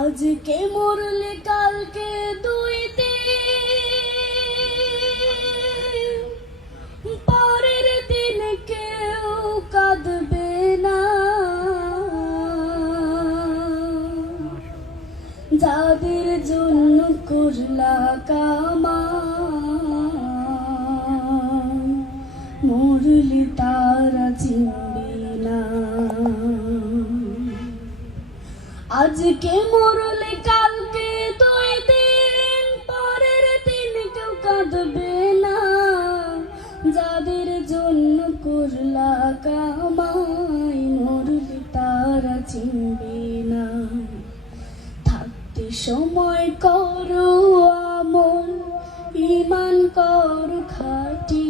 আজকে মরলে কালকে দুই দিন, পরের দিন কেউ কাঁদবে না। যাদের জন্য করলা কামাই, মরলে তারা চিনবে না। আজকে মরলে কালকে দুই দিন, পরের দিন কেউ কাঁদবে না। যাদের জন্য করলা কামাই, মরলে তারা চিনবে না। থাকতে সময় করো আমল, ঈমান করো খাঁটি।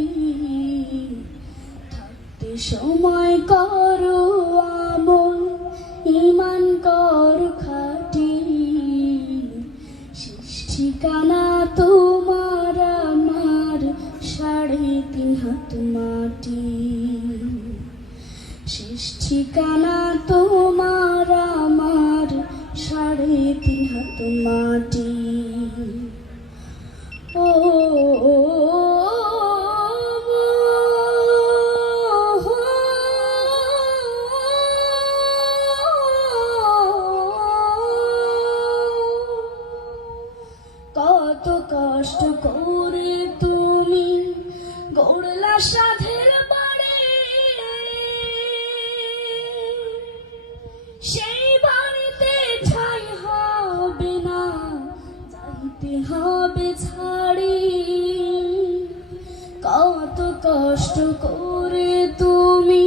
থাকতে সময় করো আমল, ঈমান কর খাঁটি। শেষ ঠিকানা তোমার আমার ৩.৫ হাত মাটি। শেষ ঠিকানা তোমার আমার ৩.৫ হাত মাটি। ও কত কষ্ট করে তুমি গড়লা সাধের বাড়ি, সেই বাড়িতে ঠাঁই হবে না, যাইতে হবে ছাড়ি। কত কষ্ট করে তুমি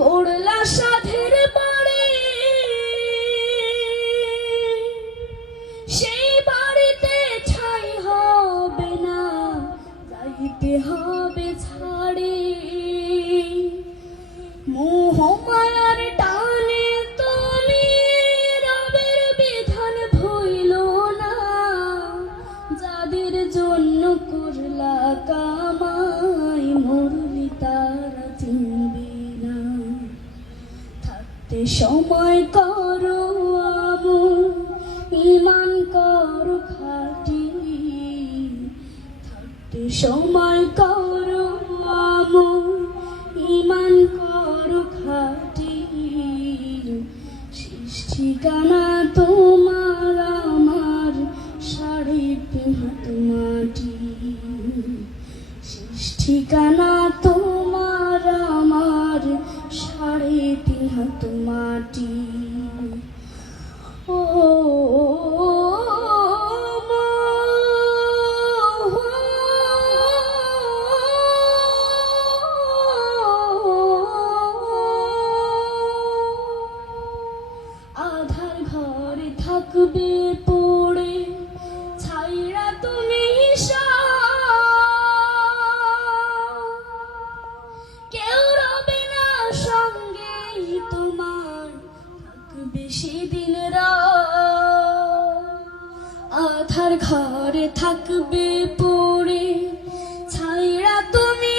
গড়লা সাধের বাড়ি, সেই বাড়িতে ঠাঁই হবে না, যাইতে হবে ছাড়ি। মোহমায়ার টানে তুমি রবের বিধান ভুইলো না। যাদের জন্য করলা কামাই, মরলি তারা চিনবে না। থাকতে সময় করো আমল, ঈমান করো খাঁটি। থাকতে সময় করো আমল, ঈমান করো খাঁটি। শেষ ঠিকানা তোমার আমার ৩.৫ হাত মাটি। শেষ ঠিকানা তোমার আমার ৩.৫ হাত মাটি। ও আধার ঘরে থাকবে পড়ে ছাইরা তুমি, কেউ রবে না সঙ্গে তোমার, থাকবে সেদিন রাত। আধার ঘরে থাকবে পড়ে ছাইরা তুমি,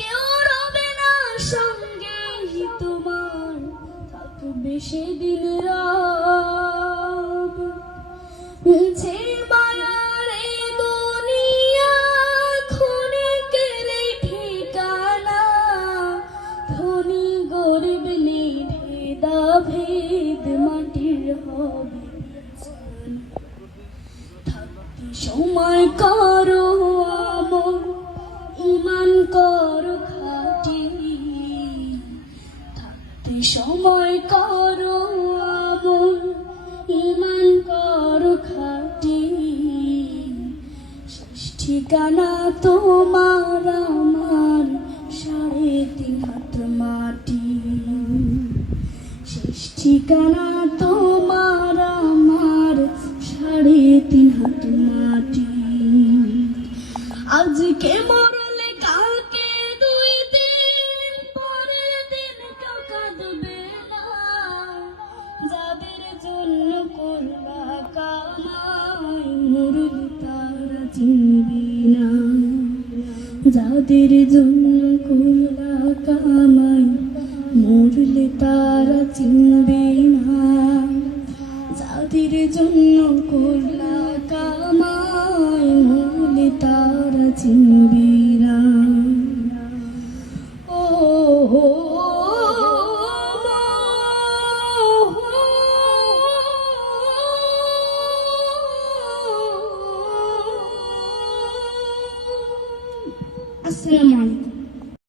কেউ রবে না সঙ্গে তোমার, থাকবে সেদিন রাত। মিছে মায়ার এই দুনিয়া, ক্ষণিকের এই ঠিকানা। ধনী গরিব নেই ভেদাভেদ, মাটির হবে থাকতে সময় করো আমল, ঈমান করো খাঁটি। থাকতে সময় করো আমল, ঈমান করো খাঁটি। শেষ ঠিকানা তোমার আমার ৩.৫ হাত মাটি। শেষ ঠিকানা তোমার আমার ৩.৫ হাত মাটি। আজকে মরলে কালকে দুই দিন, পরের দিন কেউ কাঁদবে না। যাদের জন্য করলা কামাই, মরলে তারা চিনবে না। যাদের জন্য করলা কামাই, মরলে তা জন্য করলা কামাই, মূল তারা চিনবিরা। ও আসসালামু আলাইকুম।